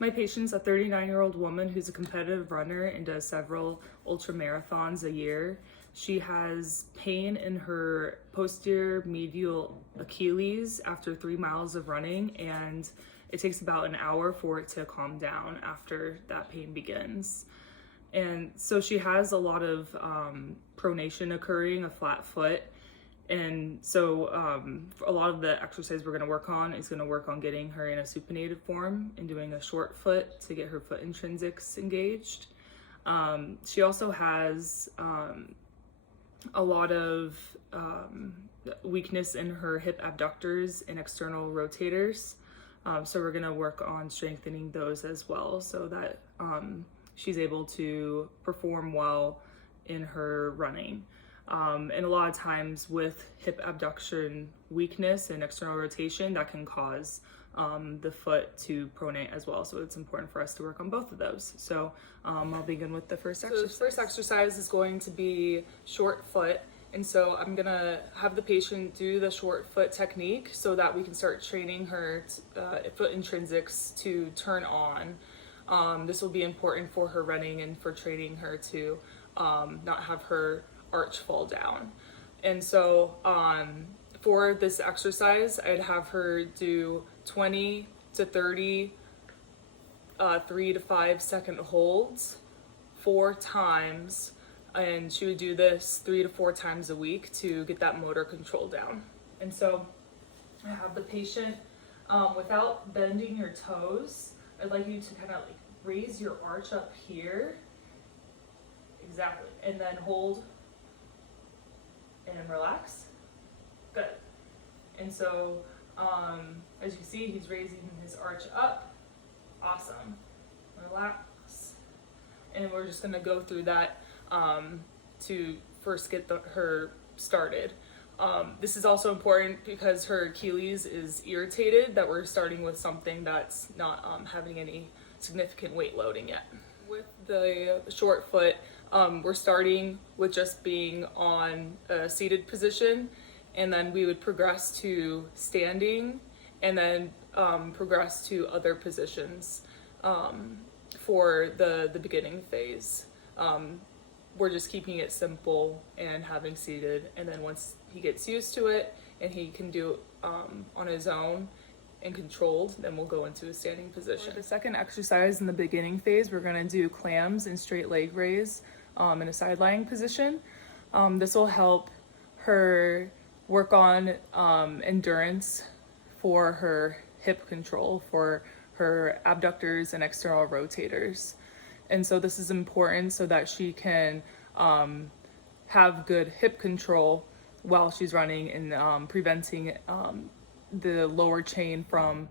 My patient's a 39-year-old woman who's a competitive runner and does several ultra marathons a year. She has pain in her posterior medial Achilles after 3 miles of running, and it takes about an hour for it to calm down after that pain begins. And so she has a lot of pronation occurring, a flat foot. And so a lot of the exercise we're going to work on is going to work on getting her in a supinated form and doing a short foot to get her foot intrinsics engaged. She also has a lot of weakness in her hip abductors and external rotators. So we're going to work on strengthening those as well so that she's able to perform well in her running. And a lot of times with hip abduction weakness and external rotation, that can cause the foot to pronate as well. So it's important for us to work on both of those. So I'll begin with the first exercise. So the first exercise is going to be short foot. And so I'm gonna have the patient do the short foot technique so that we can start training her foot intrinsics to turn on. This will be important for her running and for training her to not have her arch fall down. And so for this exercise, I'd have her do 20 to 30 3 to 5 second holds 4 times, and she would do this 3 to 4 times a week to get that motor control down. And so I have the patient, without bending your toes, I'd like you to kind of like raise your arch up here, exactly, and then hold and relax. Good. And so as you can see, he's raising his arch up. Awesome. Relax. And we're just going to go through that to first get her started. This is also important because her Achilles is irritated, that we're starting with something that's not having any significant weight loading yet. With the short foot, we're starting with just being on a seated position, and then we would progress to standing, and then progress to other positions for the beginning phase. We're just keeping it simple and having seated, and then once he gets used to it and he can do it on his own and controlled, then we'll go into a standing position. For the second exercise in the beginning phase, we're going to do clams and straight leg raise in a side lying position. This will help her work on endurance for her hip control, for her abductors and external rotators. And so this is important so that she can have good hip control while she's running and preventing the lower chain from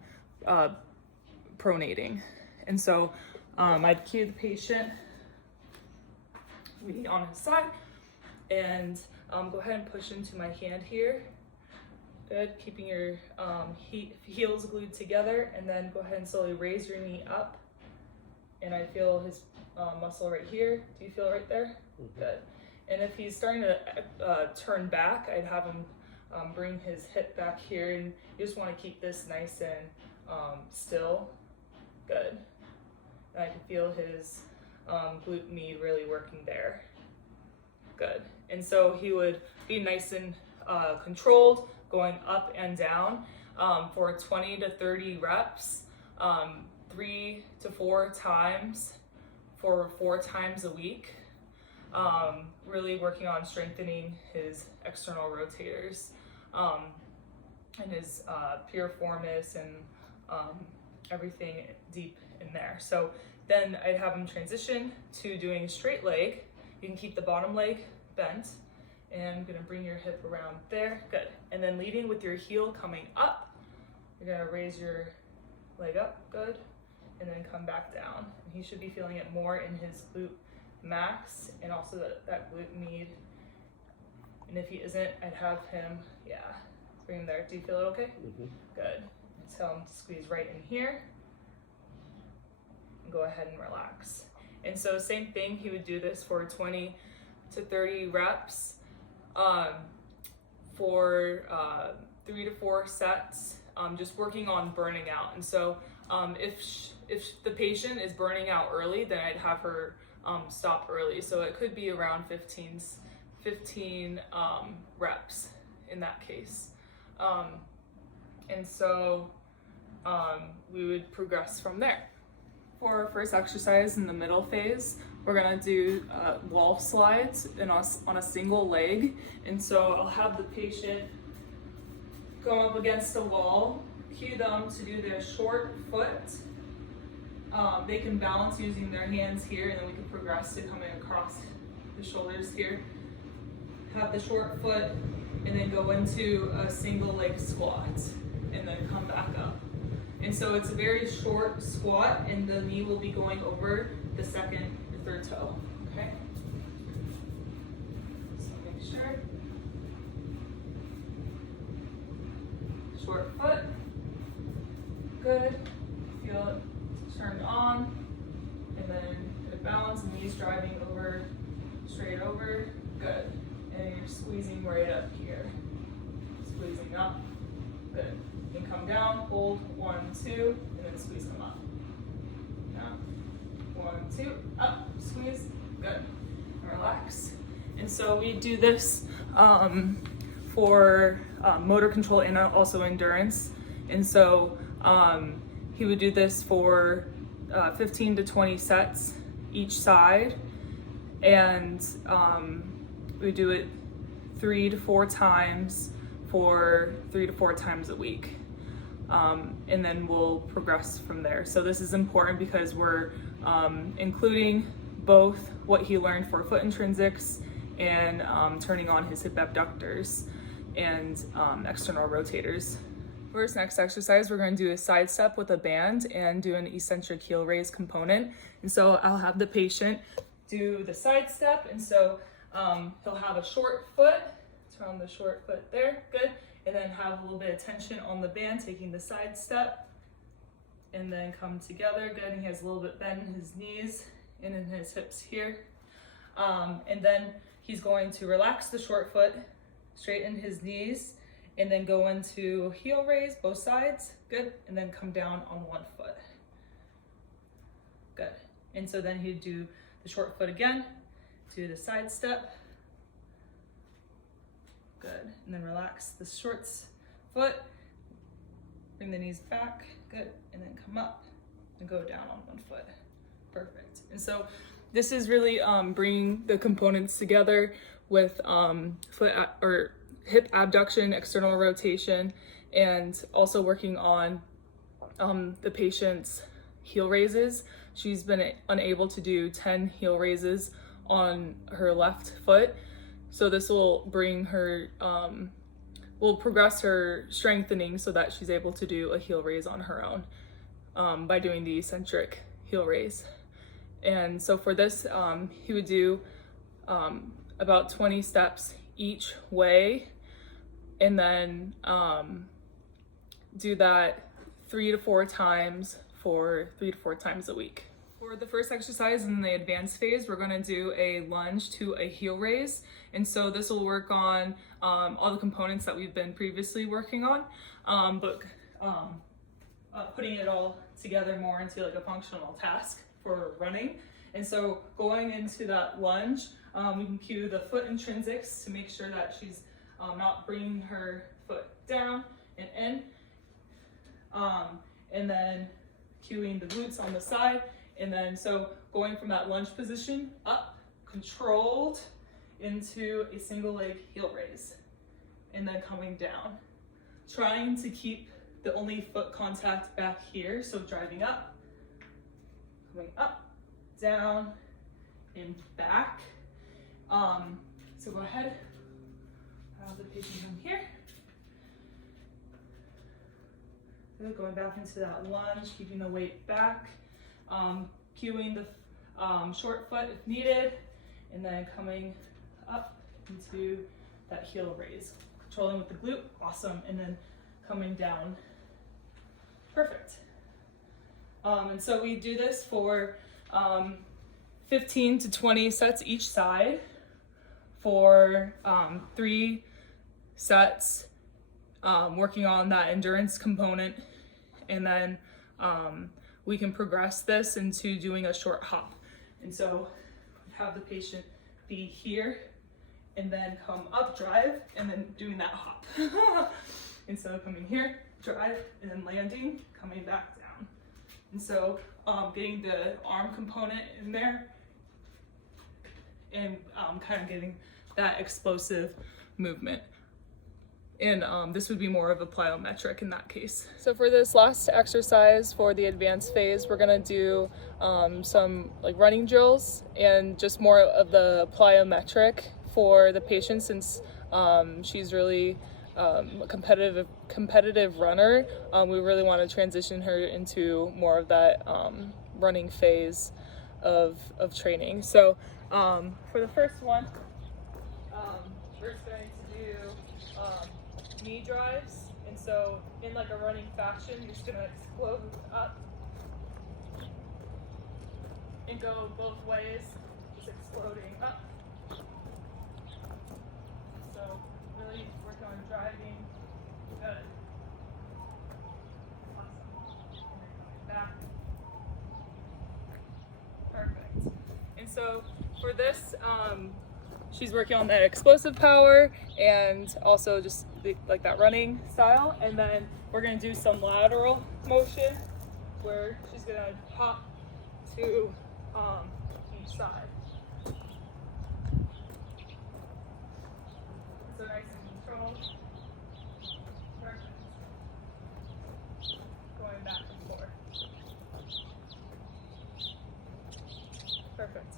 pronating. And so I'd cue the patient on his side and go ahead and push into my hand here. Good, keeping your heels glued together, and then go ahead and slowly raise your knee up. And I feel his muscle right here. Do you feel it right there? Mm-hmm. Good. And if he's starting to turn back, I'd have him bring his hip back here, and you just want to keep this nice and still. Good. And I can feel his glute med really working there. Good. And so he would be nice and controlled, going up and down for 20 to 30 reps, 3 to 4 times for 4 times a week. Really working on strengthening his external rotators and his piriformis and everything deep in there. So then I'd have him transition to doing a straight leg. You can keep the bottom leg bent, and I'm gonna bring your hip around there. Good. And then leading with your heel coming up, you're gonna raise your leg up. Good. And then come back down. And he should be feeling it more in his glute max and also that glute med. And if he isn't, I'd have him, bring him there. Do you feel it okay? Mm-hmm. Good. And tell him to squeeze right in here. And go ahead and relax. And so same thing, he would do this for 20 to 30 reps for 3 to 4 sets, just working on burning out. And so If the patient is burning out early, then I'd have her stop early. So it could be around 15 reps in that case. And so we would progress from there. For our first exercise in the middle phase, we're gonna do wall slides on a single leg. And so I'll have the patient go up against a wall, cue them to do their short foot. They can balance using their hands here, and then we can progress to coming across the shoulders here. Have the short foot, and then go into a single leg squat, and then come back up. And so it's a very short squat, and the knee will be going over the second or third toe, okay? So make sure. Short foot, good. Feel it turn on, and then good balance, knees driving over, straight over, good. And you're squeezing right up here. Squeezing up, good. And come down, hold, 1, 2, and then squeeze them up. Down, 1, 2, up, squeeze, good. And relax. And so we do this for motor control and also endurance. And so he would do this for 15 to 20 sets each side. And we do it 3 to 4 times for 3 to 4 times a week. And then we'll progress from there. So this is important because we're including both what he learned for foot intrinsics and turning on his hip abductors and external rotators. For this next exercise, we're going to do a side step with a band and do an eccentric heel raise component. And so I'll have the patient do the side step, and so he'll have a short foot, turn the short foot there, good, and then have a little bit of tension on the band, taking the side step, and then come together, good, and he has a little bit bend in his knees and in his hips here. And then he's going to relax the short foot, straighten his knees, and then go into heel raise, both sides, good, and then come down on one foot, good. And so then he'd do the short foot again, do the side step, good, and then relax the short foot, bring the knees back, good, and then come up and go down on one foot, perfect. And so this is really bringing the components together with or hip abduction, external rotation, and also working on the patient's heel raises. She's been unable to do 10 heel raises on her left foot. So this will bring her, will progress her strengthening so that she's able to do a heel raise on her own by doing the eccentric heel raise. And so for this, he would do about 20 steps each way, and then do that 3 to 4 times for 3 to 4 times a week. For the first exercise in the advanced phase, we're going to do a lunge to a heel raise. And so this will work on all the components that we've been previously working on, but putting it all together more into like a functional task for running. And so going into that lunge, we can cue the foot intrinsics to make sure that she's not bringing her foot down and in. And then cueing the glutes on the side. And then so going from that lunge position up, controlled into a single leg heel raise. And then coming down. Trying to keep the only foot contact back here. So driving up, coming up, down, and back. So go ahead, have the patient come here. Good, going back into that lunge, keeping the weight back, cueing the short foot if needed, and then coming up into that heel raise. Controlling with the glute, awesome, and then coming down, perfect. And so we do this for 15 to 20 sets each side for 3 sets, working on that endurance component, and then we can progress this into doing a short hop. And so have the patient be here and then come up, drive, and then doing that hop. And so coming here, drive, and then landing, coming back down. And so getting the arm component in there and kind of getting that explosive movement. And this would be more of a plyometric in that case. So for this last exercise for the advanced phase, we're gonna do some like running drills and just more of the plyometric for the patient, since she's really a competitive runner. We really want to transition her into more of that running phase of training. So for the first one, we're just going to do knee drives, and so in like a running fashion, you're just gonna explode up and go both ways, just exploding up. So really work on driving. Good. Awesome. And then going back. Perfect. And so for this, she's working on that explosive power and also just like that running style. And then we're gonna do some lateral motion where she's gonna hop to each side. So nice and controlled. Perfect. Going back and forth. Perfect.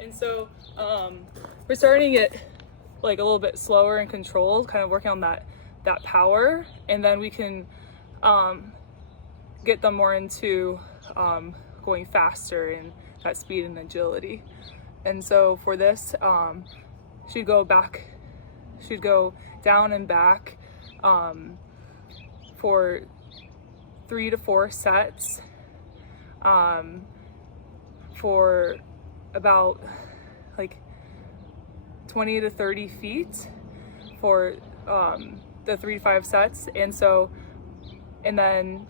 And so we're starting it like a little bit slower and controlled, kind of working on that power, and then we can get them more into going faster and that speed and agility. And so for this, she'd go down and back for 3 to 4 sets for about like 20 to 30 feet for the 3 to 5 sets. And so, and then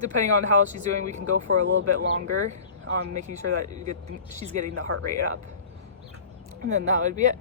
depending on how she's doing, we can go for a little bit longer, making sure that she's getting the heart rate up. And then that would be it.